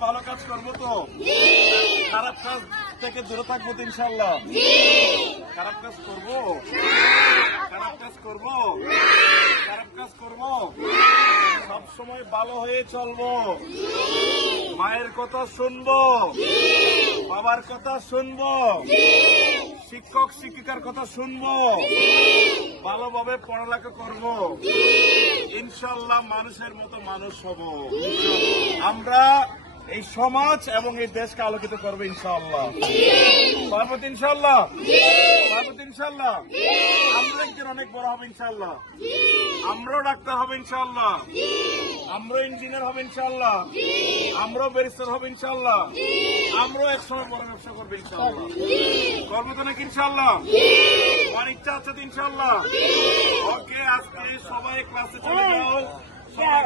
ভালো কাজ করব তো? খারাপ কাজ থেকে দূরে থাকব তো ইনশাল্লাহ খারাপ কাজ করব? খারাপ কাজ করব? খারাপ কাজ করব? সব সময় ভালো হয়ে চলবো। মায়ের কথা শুনব। বাবার কথা শুনব। শিক্ষক শিক্ষিকার কথা শুনব। ভালোভাবে পড়ালেখা করব। ইনশাল্লাহ মানুষের মতো মানুষ হব। আমরা এই সমাজ এবং এই দেশকে আলোকিত করবে ইনশাল্লাহ পার্বতী ইনশাল্লাহ পার্বতী ইনশাল্লাহ আমরা একদিন অনেক বড় হবে ইনশাল্লাহ আমরাও ডাক্তার হবে ইনশাল্লাহ আমরাও ইঞ্জিনিয়ার হবে ইনশাল্লাহ আমরাও ব্যারিস্টার হবে ইনশাল্লাহ আমরাও একসময় বড় ব্যবসা করব ইনশাল্লাহ করব তো নাকি ইনশাল্লাহ আমার ইচ্ছা আছে তো ইনশাল্লাহ ওকে, আজকে সবাই ক্লাসে চলে যাও। সবাই।